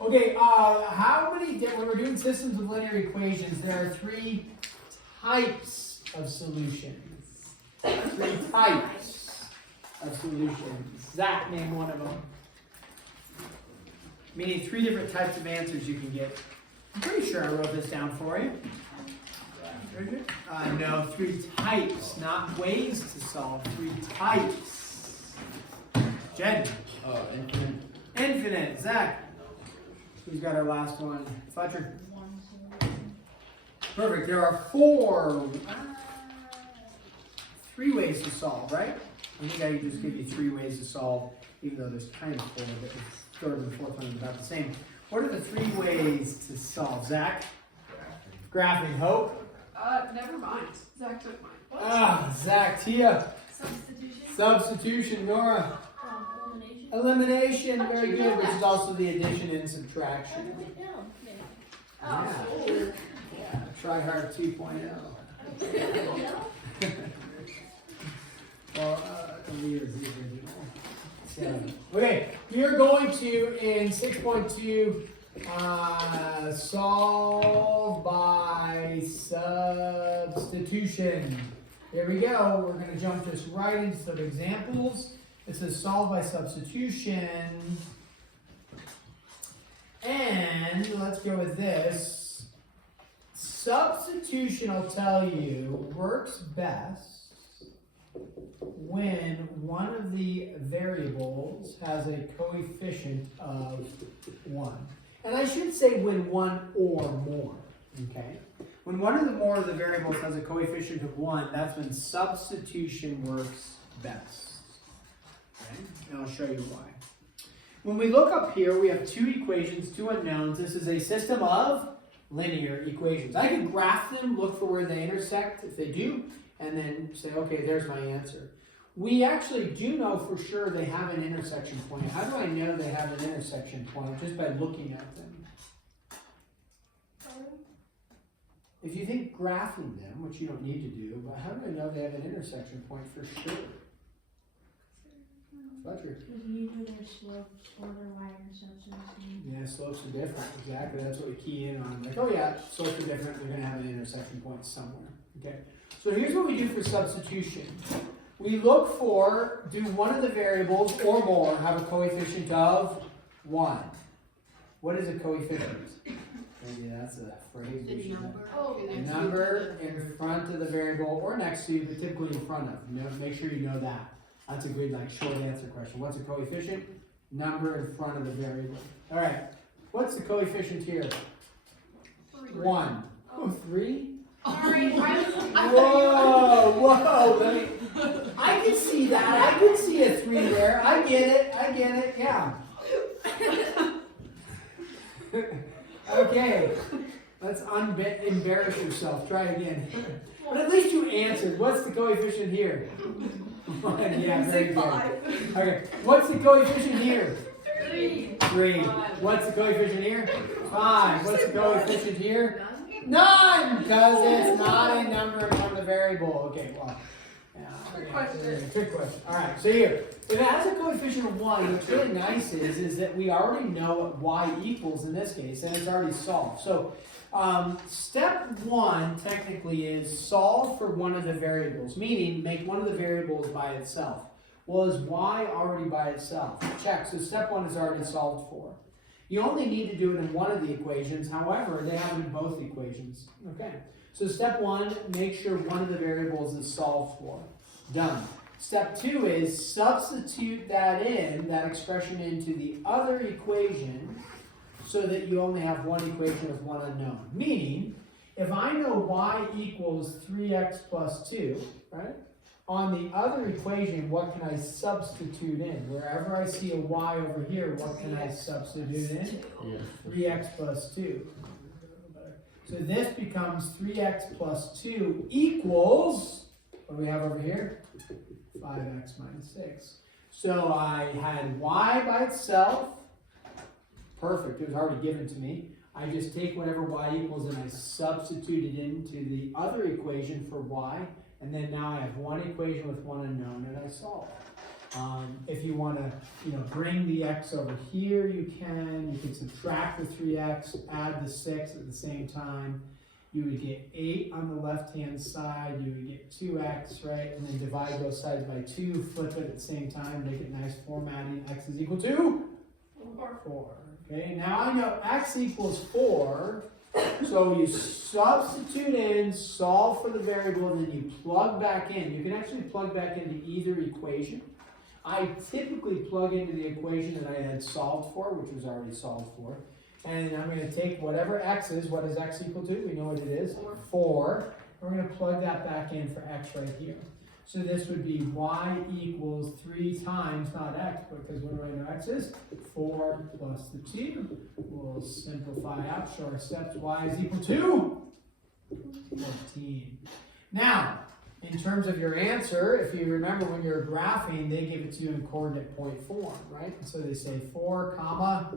Okay, how many, when we're doing systems of linear equations, there are three types of solutions. Three types of solutions. Zach, name one of them. Meaning three different types of answers you can get. I'm pretty sure I wrote this down for you. No, three types, not ways to solve. Three types. Jen. Infinite. Infinite. Zach. Who's got our last one? Fletcher. Perfect. There are three ways to solve, right? I think I just give you three ways to solve, even though there's kind of four, but the third and the fourth one is about the same. What are the three ways to solve? Zach? Graphing. Hope? Never mind. Zach took mine. Zach. Tia? Substitution. Substitution. Nora? Elimination. Elimination. Very good, which is also the addition and subtraction. Yeah. Try hard 2.0. Well, Leah is the original. Okay, we are going to, in 6.2, solve by substitution. There we go. We're going to jump just right into some examples. It says solve by substitution. And let's go with this. Substitution, I'll tell you, works best when one of the variables has a coefficient of 1. And I should say when one or more, okay? When one or more of the variables has a coefficient of 1, that's when substitution works best. Okay? And I'll show you why. When we look up here, we have two equations, two unknowns. This is a system of linear equations. I can graph them, look for where they intersect if they do, and then say, okay, there's my answer. We actually do know for sure they have an intersection point. How do I know they have an intersection point? Just by looking at them. If you think graphing them, which you don't need to do, but how do I know they have an intersection point for sure? Fletcher. Usually their slopes or their y intercepts are the same. Yeah, slopes are different. Exactly. That's what we key in on. Like, oh yeah, slopes are different. They're going to have an intersection point somewhere. Okay. So here's what we do for substitution. We look for, do one of the variables or more have a coefficient of 1? What is a coefficient? Maybe that's a phrase. The number. A number in front of the variable or next to, but typically in front of. You know, make sure you know that. That's a good short answer question. What's a coefficient? Number in front of the variable. All right. What's the coefficient here? 1. Oh, 3? Sorry, Whoa! I can see that. I can see a 3 there. I get it. Yeah. Okay. Let's embarrass yourself. Try again. But at least you answered. What's the coefficient here? 1. Yeah, very good. Okay. What's the coefficient here? 3. 3. What's the coefficient here? 5. What's the coefficient here? None, because it's not a number in front of the variable. Okay, well, Good question. Good question. All right, so here, if it has a coefficient of 1, what's really nice is that we already know what y equals in this case, and it's already solved. So step 1 technically is solve for one of the variables, meaning make one of the variables by itself. Well, is y already by itself? Check. So step 1 is already solved for. You only need to do it in one of the equations. However, they have it in both equations. Okay. So step 1, make sure one of the variables is solved for. Done. Step 2 is substitute that expression into the other equation so that you only have one equation with one unknown. Meaning, if I know y equals 3x plus 2, right? On the other equation, what can I substitute in? Wherever I see a y over here, what can I substitute in? 3x plus 2. So this becomes 3x plus 2 equals, what do we have over here? 5x minus 6. So I had y by itself. Perfect. It was already given to me. I just take whatever y equals and I substitute it into the other equation for y. And then now I have one equation with one unknown and I solve. If you want to, bring the x over here, you can. You can subtract the 3x, add the 6 at the same time. You would get 8 on the left-hand side. You would get 2x, right? And then divide both sides by 2, flip it at the same time, make it nice formatting. X is equal to 4. Okay, now I know x equals 4. So you substitute in, solve for the variable, and then you plug back in. You can actually plug back into either equation. I typically plug into the equation that I had solved for, which was already solved for. And I'm going to take whatever x is. What is x equal to? We know what it is. 4. We're going to plug that back in for x right here. So this would be y equals 3 times, not x, because what do I know x is? 4 plus the 2. We'll simplify out, show our steps. Y is equal to 14. Now, in terms of your answer, if you remember when you're graphing, they give it to you in coordinate point form, right? And so they say 4, comma,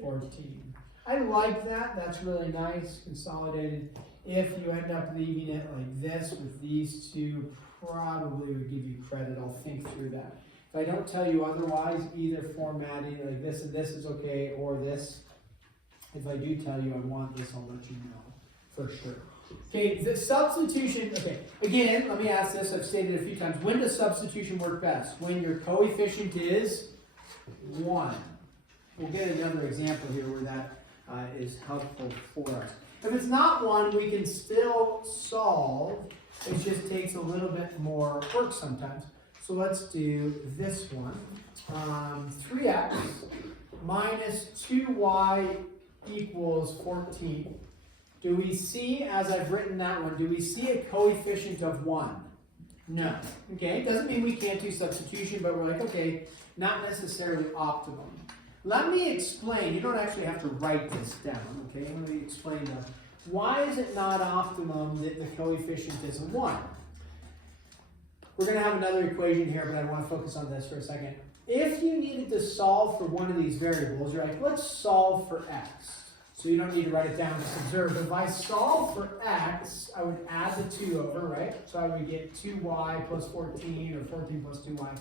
14. I like that. That's really nice, consolidated. If you end up leaving it like this with these two, probably would give you credit. I'll think through that. If I don't tell you otherwise, either formatting like this and this is okay, or this. If I do tell you I want this, I'll let you know for sure. Okay, the substitution, okay, again, let me ask this, I've stated it a few times. When does substitution work best? When your coefficient is 1. We'll get another example here where that is helpful for us. If it's not 1, we can still solve. It just takes a little bit more work sometimes. So let's do this one. 3x minus 2y equals 14. Do we see, as I've written that one, do we see a coefficient of 1? No. Okay, doesn't mean we can't do substitution, but we're like, okay, not necessarily optimum. Let me explain. You don't actually have to write this down, okay? Let me explain that. Why is it not optimum that the coefficient is a 1? We're going to have another equation here, but I want to focus on this for a second. If you needed to solve for one of these variables, you're like, let's solve for x. So you don't need to write it down, just observe. If I solve for x, I would add the 2 over, right? So I would get 2y plus 14, or 14 plus 2y.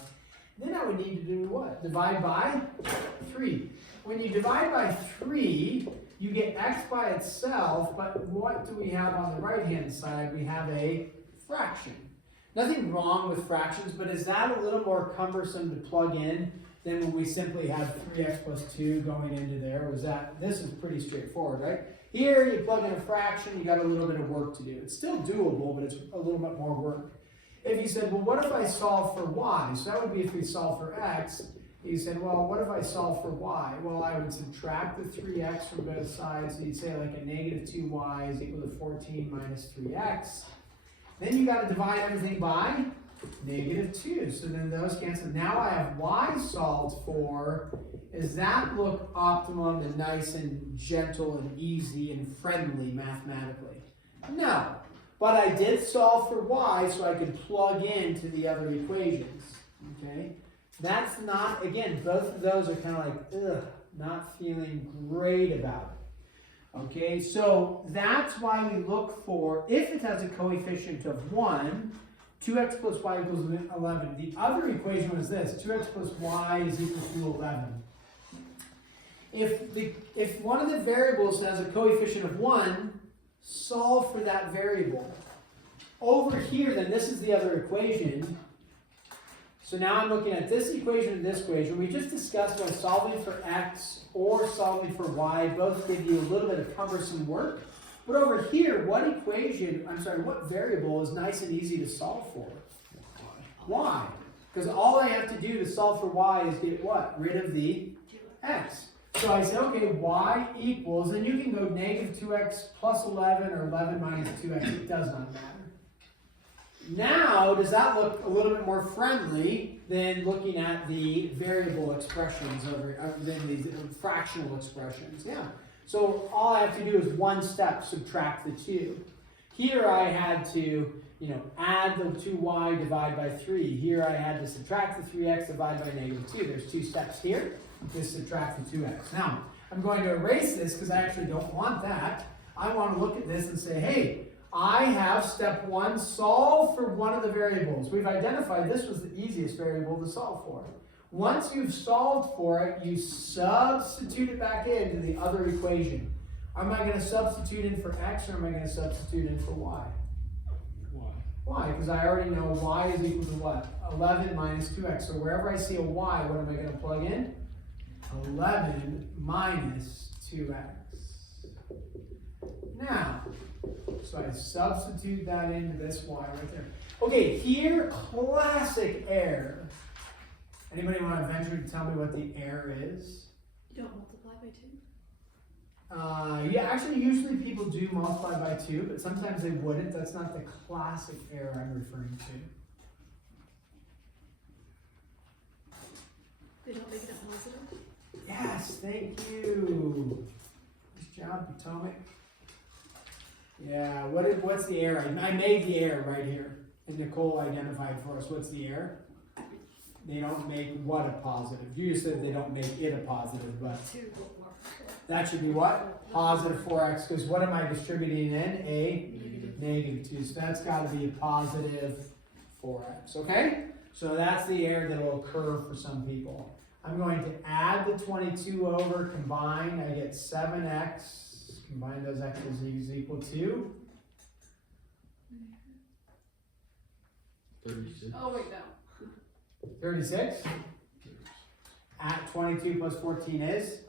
Then I would need to do what? Divide by 3. When you divide by 3, you get x by itself, but what do we have on the right-hand side? We have a fraction. Nothing wrong with fractions, but is that a little more cumbersome to plug in than when we simply had 3x plus 2 going into there? Was that, this is pretty straightforward, right? Here, you plug in a fraction, you got a little bit of work to do. It's still doable, but it's a little bit more work. If you said, well, what if I solve for y? So that would be if we solve for x. You said, well, what if I solve for y? Well, I would subtract the 3x from both sides. So you'd say like a negative 2y is equal to 14 minus 3x. Then you got to divide everything by negative 2. So then those cancel. Now I have y solved for. Does that look optimum and nice and gentle and easy and friendly mathematically? No. But I did solve for y so I could plug into the other equations. Okay? That's not, again, both of those are kind of like, ugh, not feeling great about it. Okay, so that's why we look for, if it has a coefficient of 1, 2x plus y equals 11. The other equation was this, 2x plus y is equal to 11. If one of the variables has a coefficient of 1, solve for that variable. Over here, then, this is the other equation. So now I'm looking at this equation and this equation. We just discussed why solving for x or solving for y both give you a little bit of cumbersome work. But over here, what variable is nice and easy to solve for? Y. Because all I have to do to solve for y is get what? Rid of the x. So I say, okay, y equals, and you can go negative 2x plus 11 or 11 minus 2x. It does not matter. Now, does that look a little bit more friendly than looking at the variable expressions than these fractional expressions? Yeah. So all I have to do is one step, subtract the 2. Here I had to, add the 2y, divide by 3. Here I had to subtract the 3x, divide by negative 2. There's 2 steps here. Just subtract the 2x. Now, I'm going to erase this because I actually don't want that. I want to look at this and say, hey, I have step one, solve for one of the variables. We've identified this was the easiest variable to solve for. Once you've solved for it, you substitute it back into the other equation. Am I going to substitute in for x or am I going to substitute in for y? Why? Because I already know y is equal to what? 11 minus 2x. So wherever I see a y, what am I going to plug in? 11 minus 2x. Now, so I substitute that into this y right there. Okay, here, classic error. Anybody want to venture to tell me what the error is? You don't multiply by 2? Yeah, actually, usually people do multiply by 2, but sometimes they wouldn't. That's not the classic error I'm referring to. They don't make it a positive? Yes, thank you. Nice job, Potomac. Yeah, what's the error? I made the error right here, and Nicole identified for us. What's the error? They don't make what a positive? You just said they don't make it a positive, but 2 more. that should be what? Positive 4x, because what am I distributing in? A negative 2. So that's got to be a positive 4x, okay? So that's the error that will occur for some people. I'm going to add the 22 over, combine, I get 7x. Combine those x's is equal to 36. Oh, wait, no. 36. At 22 plus 14 is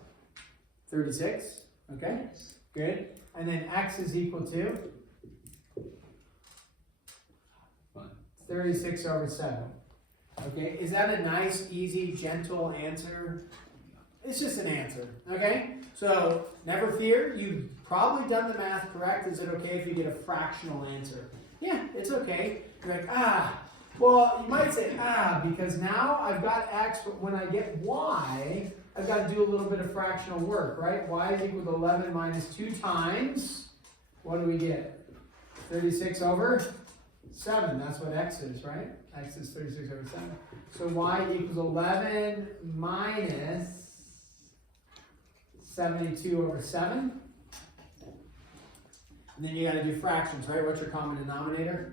36. Okay, good. And then x is equal to 36 over 7. Okay, is that a nice, easy, gentle answer? It's just an answer, okay? So, never fear, you've probably done the math correct. Is it okay if you get a fractional answer? Yeah, it's okay. You're like, well, you might say, because now I've got x, but when I get y, I've got to do a little bit of fractional work, right? Y is equal to 11 minus 2 times, what do we get? 36 over 7, that's what x is, right? X is 36 over 7. So y equals 11 minus 72 over 7. And then you got to do fractions, right? What's your common denominator?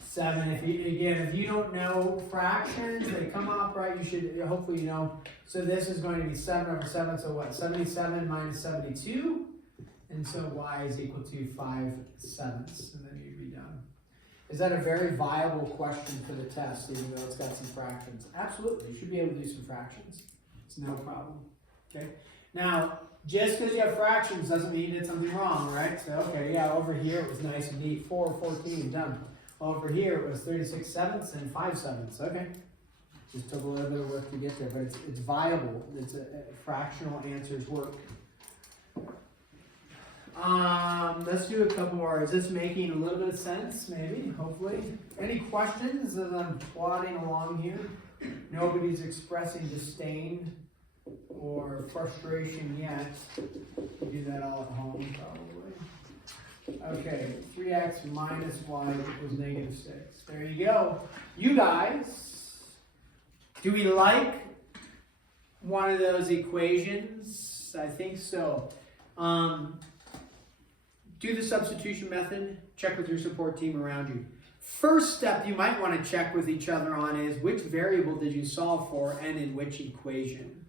7. If you don't know fractions, they come up, right? You should, hopefully you know. So this is going to be 7 over 7. So what? 77 minus 72. And so y is equal to 5/7. And then you'd be done. Is that a very viable question for the test, even though it's got some fractions? Absolutely. You should be able to do some fractions. It's no problem. Okay. Now, just because you have fractions doesn't mean you did something wrong, right? So, okay, yeah, over here it was nice and neat. 4/14, done. Over here it was 36/7 and 5/7. Okay. Just took a little bit of work to get there, but it's viable. It's a fractional answers work. Let's do a couple more. Is this making a little bit of sense? Maybe, hopefully. Any questions as I'm plodding along here? Nobody's expressing disdain or frustration yet. You do that all at home, probably. Okay, 3x minus y equals negative 6. There you go. You guys, do we like one of those equations? I think so. Do the substitution method. Check with your support team around you. First step you might want to check with each other on is which variable did you solve for and in which equation.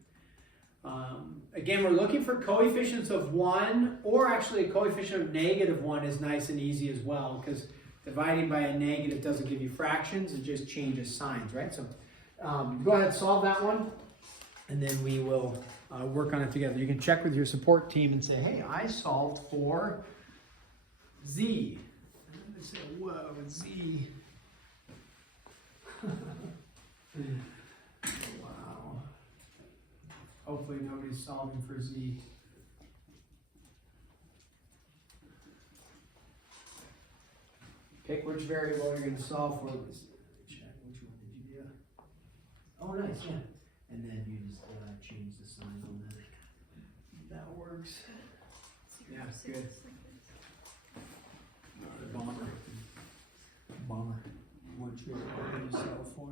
Again, we're looking for coefficients of 1, or actually a coefficient of -1 is nice and easy as well, because dividing by a negative doesn't give you fractions, it just changes signs, right? So go ahead and solve that one, and then we will work on it together. You can check with your support team and say, hey, I solved for Z. They say, whoa, Z. Wow. Hopefully nobody's solving for Z. Pick which variable you're going to solve for. Let's check which one did you do. Oh, nice, yeah. And then you just change the sign on that. That works. Yeah, good. Bomber. Bomber. Which variable did you solve for?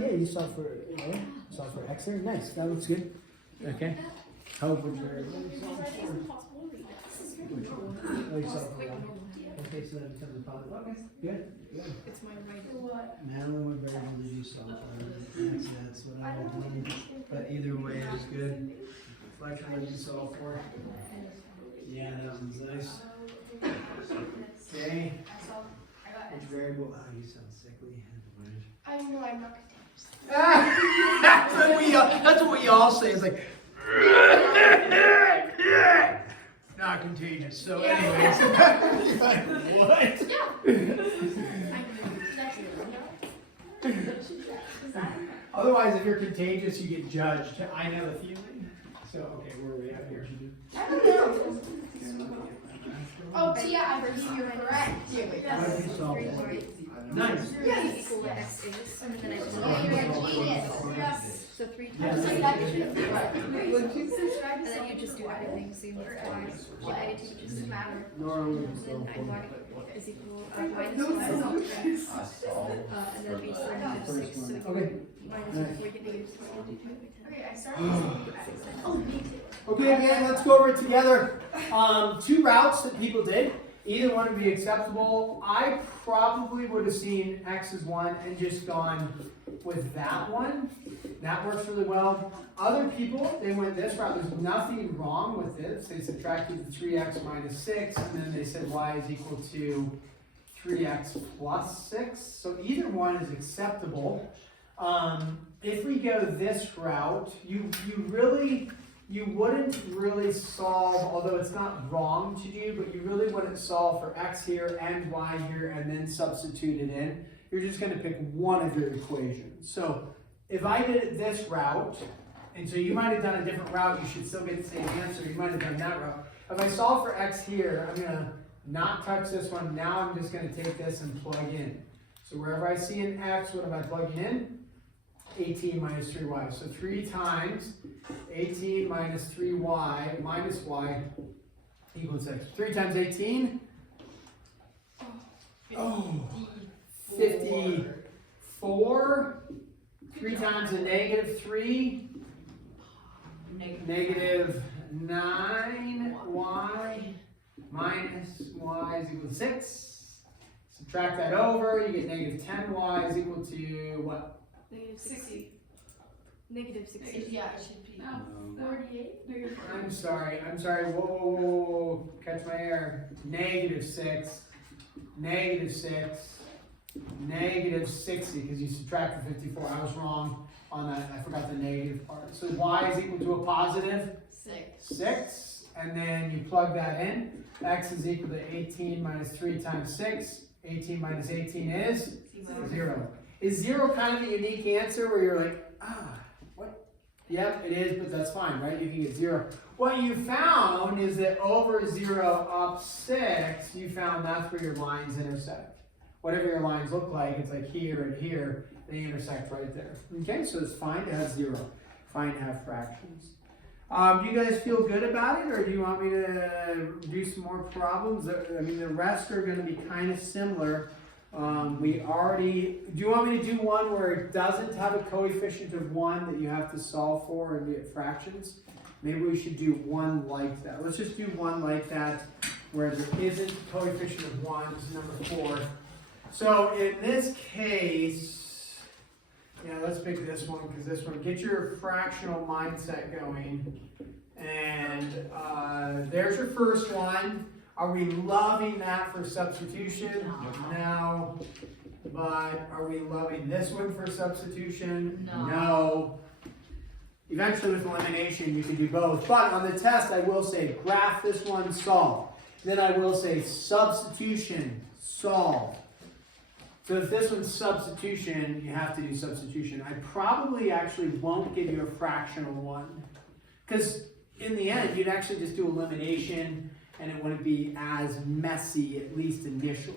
Yeah, you saw for X there. Nice. That looks good. Okay. Hope which variable you solve for. Oh, you solve for Y. Okay, so that becomes a positive. Okay. Good. Good. It's my right. Madeline, what variable did you solve for? That's what I would do. But either way is good. Fletcher, what did you solve for? Yeah, that one's nice. Okay. Which variable? Oh, you sound sickly. I know I'm not That's what we all say. It's like not contagious. So, anyways, what? Otherwise, if you're contagious, you get judged. I know the feeling. So, okay, where are we at here? I don't know. Oh, Tia, I believe you're correct. What did you solve for? Nice. Yes. Equal to X is, and then I just. Oh, you're a genius. Yes. So 3 Yes. times. And then you just do everything, so you multiply. Well, I just doesn't matter. Normally, And then y is equal, minus y is equal to x. And then base negative 6, so Okay. minus 4, you get negative 6. Okay, I started. Oh, me too. Okay, again, let's go over it together. 2 routes that people did. Either one would be acceptable. I probably would have seen X as 1 and just gone with that one. That works really well. Other people, they went this route. There's nothing wrong with this. They subtracted the 3x minus 6, and then they said y is equal to 3x plus 6. So either one is acceptable. If we go this route, you wouldn't really solve, although it's not wrong to do, but you really wouldn't solve for x here and y here and then substitute it in. You're just going to pick one of your equations. So if I did it this route, and so you might have done a different route, you should still get the same answer. You might have done that route. If I solve for x here, I'm going to not touch this one. Now I'm just going to take this and plug in. So wherever I see an x, what am I plugging in? 18 minus 3y. So 3 times 18 minus 3y minus y equals 6. 3 times 18? Oh, 54. 3 times a negative 3? Negative 9y minus y is equal to 6. Subtract that over, you get negative 10y is equal to what? Negative 60. Negative 60. Yeah, it should be. 48. I'm sorry. Whoa. Catch my air. Negative 6. Negative 6. Negative 60, because you subtracted 54. I was wrong on that. I forgot the negative part. So y is equal to a positive 6. And then you plug that in. X is equal to 18 minus 3 times 6. 18 minus 18 is 0. Is 0 kind of a unique answer where you're like, what? Yep, it is, but that's fine, right? You can get 0. What you found is that over 0 up 6, you found that's where your lines intersect. Whatever your lines look like, it's like here and here, they intersect right there. Okay, so it's fine to have 0. Fine to have fractions. Do you guys feel good about it, or do you want me to do some more problems? I mean, the rest are going to be kind of similar. Do you want me to do one where it doesn't have a coefficient of 1 that you have to solve for and get fractions? Maybe we should do one like that. Let's just do one like that where there isn't a coefficient of 1. This is number 4. So in this case, yeah, let's pick this one because this one, get your fractional mindset going. And there's your first one. Are we loving that for substitution? No. But are we loving this one for substitution? No. Eventually with elimination you can do both. But on the test I will say graph this one, solve. Then I will say substitution, solve. So if this one's substitution, you have to do substitution. I probably actually won't give you a fractional one. Because in the end you'd actually just do elimination and it wouldn't be as messy, at least initially.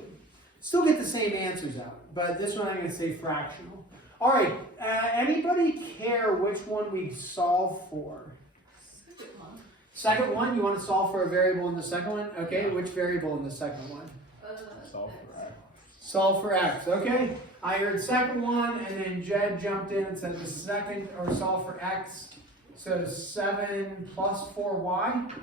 Still get the same answers out, but this one I'm going to say fractional. All right, anybody care which one we solve for? Second one, you want to solve for a variable in the second one? Okay, which variable in the second one? Solve for x. Solve for x, okay. I heard second one, and then Jed jumped in and said the second, or solve for x, so 7 plus 4y,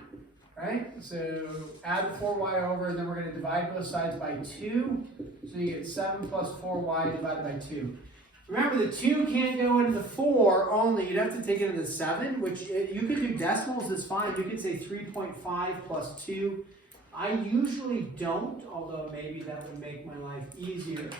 right? So add the 4y over, and then we're going to divide both sides by 2. So you get 7 plus 4y divided by 2. Remember, the 2 can't go into the 4 only. You'd have to take it into the 7, which you could do decimals is fine. You could say 3.5 plus 2. I usually don't, although maybe that would make my life easier.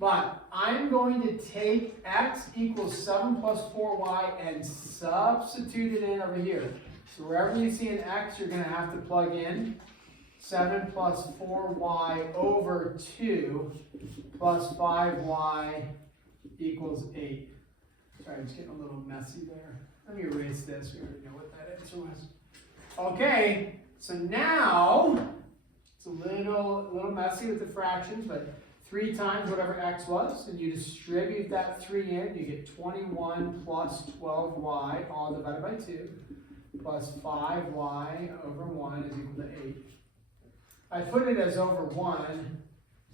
But I'm going to take x equals 7 plus 4y and substitute it in over here. So wherever you see an x, you're going to have to plug in 7 plus 4y over 2 plus 5y equals 8. Sorry, I'm just getting a little messy there. Let me erase this. We already know what that answer was. Okay, so now it's a little messy with the fractions, but 3 times whatever x was, and you distribute that 3 in, you get 21 plus 12y, all divided by 2, plus 5y over 1 is equal to 8. I put it as over 1,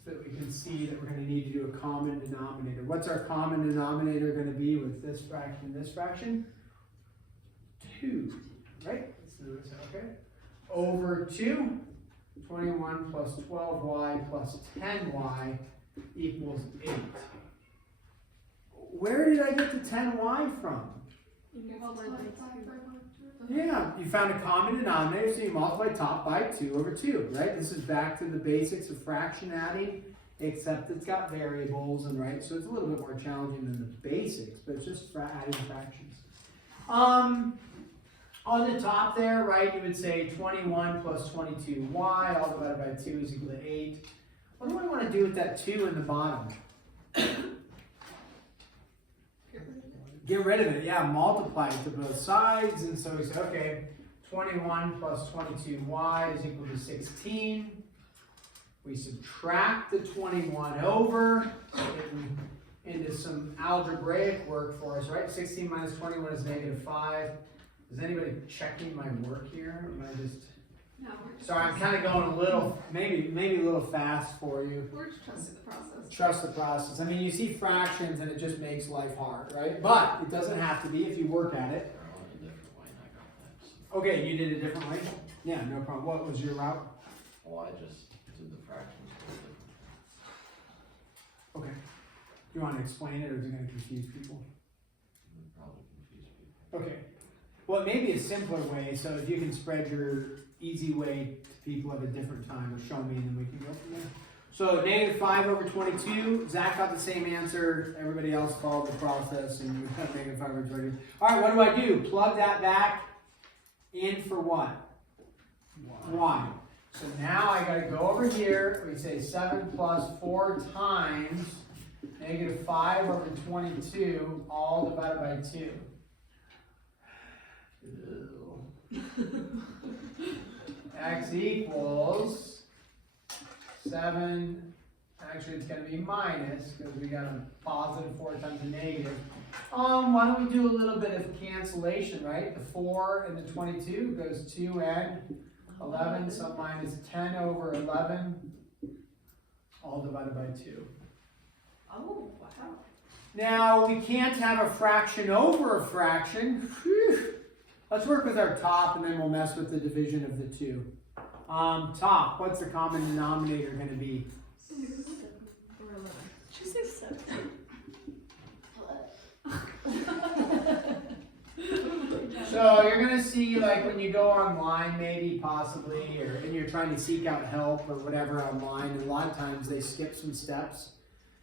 so that we can see that we're going to need to do a common denominator. What's our common denominator going to be with this fraction and this fraction? 2, right? So okay. Over 2, 21 plus 12y plus 10y equals 8. Where did I get the 10y from? Yeah, you found a common denominator, so you multiply top by 2 over 2, right? This is back to the basics of fraction adding, except it's got variables, and right, so it's a little bit more challenging than the basics, but it's just adding fractions. On the top there, right, you would say 21 plus 22y, all divided by 2 is equal to 8. What do I want to do with that 2 in the bottom? Get rid of it, yeah, multiply it to both sides, and so we say, okay, 21 plus 22y is equal to 16. We subtract the 21 over, into some algebraic work for us, right? 16 minus 21 is negative 5. Is anybody checking my work here? Am I just... No, we're just Sorry, I'm kind of going a little, maybe a little fast for you. We're just trusting the process. Trust the process. I mean, you see fractions and it just makes life hard, right? But it doesn't have to be if you work at it. Okay, you did a different way? Yeah, no problem. What was your route? Well, I just did the fractions a little different. Okay. You want to explain it, or is it going to confuse people? It would probably confuse people. Okay. Well, it may be a simpler way, so if you can spread your easy way to people at a different time, or show me, and then we can go from there. So negative 5 over 22. Zach got the same answer. Everybody else followed the process, and you got negative 5 over 22. All right, what do? Plug that back in for what? Y. So now I got to go over here. We say 7 plus 4 times negative 5 over 22, all divided by 2. X equals 7, actually it's going to be minus, because we got a positive 4 times a negative. Why don't we do a little bit of cancellation, right? The 4 and the 22 goes 2 and 11, so minus 10 over 11, all divided by 2. Oh, wow. Now, we can't have a fraction over a fraction. Whew. Let's work with our top, and then we'll mess with the division of the 2. Top, what's the common denominator going to be? 6 or 11. She said 7. So you're going to see, like, when you go online, maybe, possibly, or and you're trying to seek out help or whatever online, and a lot of times they skip some steps,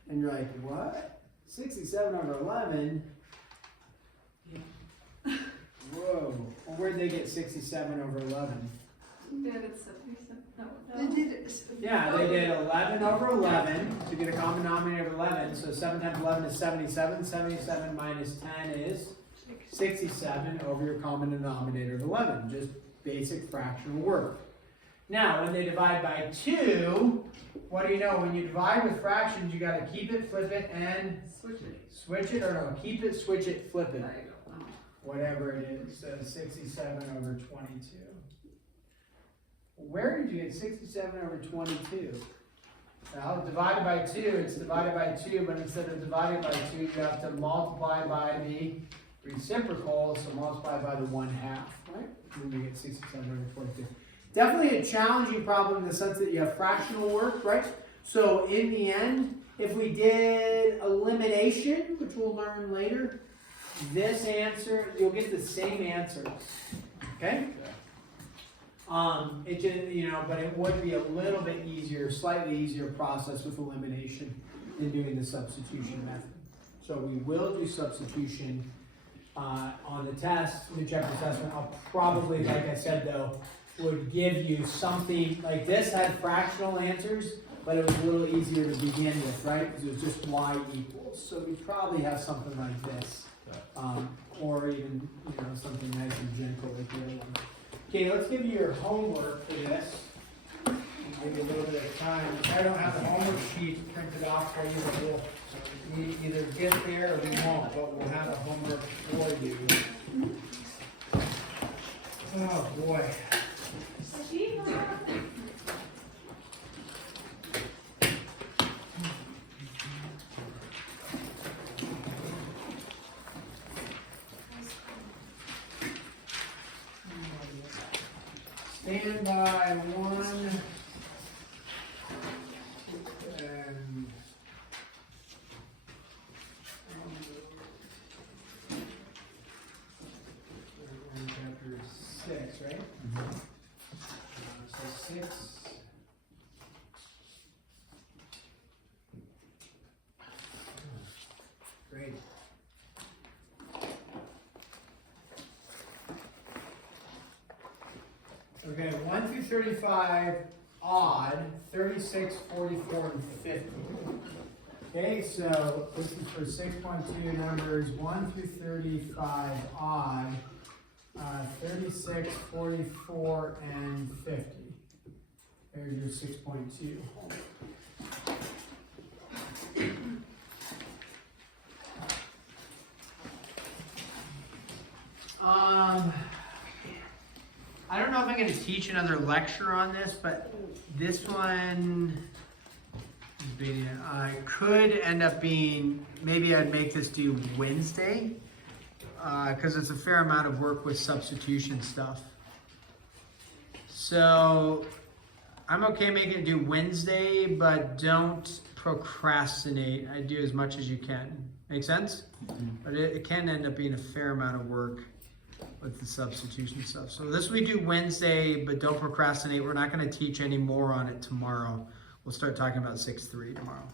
and you're like, what? 67 over 11? Whoa. Well, where'd they get 67 over 11? They did 77. No. They did it. Yeah, they did 11 over 11 to get a common denominator of 11. So 7 times 11 is 77. 77 minus 10 is 67 over your common denominator of 11. Just basic fractional work. Now, when they divide by 2, what do you know? When you divide with fractions, you got to keep it, flip it, and switch it, or no, keep it, switch it, flip it. There you go. Whatever it is. So 67 over 22. Where did you get 67 over 22? Well, divided by 2, it's divided by 2, but instead of dividing by 2, you have to multiply by the reciprocal, so multiply by the 1/2, right? And we get 6,742. Definitely a challenging problem in the sense that you have fractional work, right? So in the end, if we did elimination, which we'll learn later, this answer, you'll get the same answers, okay? It just, but it would be a little bit easier, slightly easier process with elimination than doing the substitution method. So we will do substitution on the test, the chapter assessment. I'll probably, like I said though, would give you something, like this had fractional answers, but it was a little easier to begin with, right? Because it was just y equals. So we probably have something like this. Or even, something nice and gentle like the other one. Okay, let's give you your homework for this. I'll give you a little bit of time. I don't have the homework sheet printed off for you, but we'll either get there or we won't, but we'll have a homework for you. Oh boy. Stand by 1 and chapter 6, right? So 6. Great. Okay, 1 through 35, odd, 36, 44, and 50. Okay, so this is for 6.2 numbers 1 through 35, odd, 36, 44, and 50. There's your 6.2. I don't know if I'm going to teach another lecture on this, but this one could end up being, maybe I'd make this due Wednesday, because it's a fair amount of work with substitution stuff. So I'm okay making it due Wednesday, but don't procrastinate. I do as much as you can. Make sense? Mm-hmm. But it can end up being a fair amount of work with the substitution stuff. So this we do Wednesday, but don't procrastinate. We're not going to teach any more on it tomorrow. We'll start talking about 6.3 tomorrow.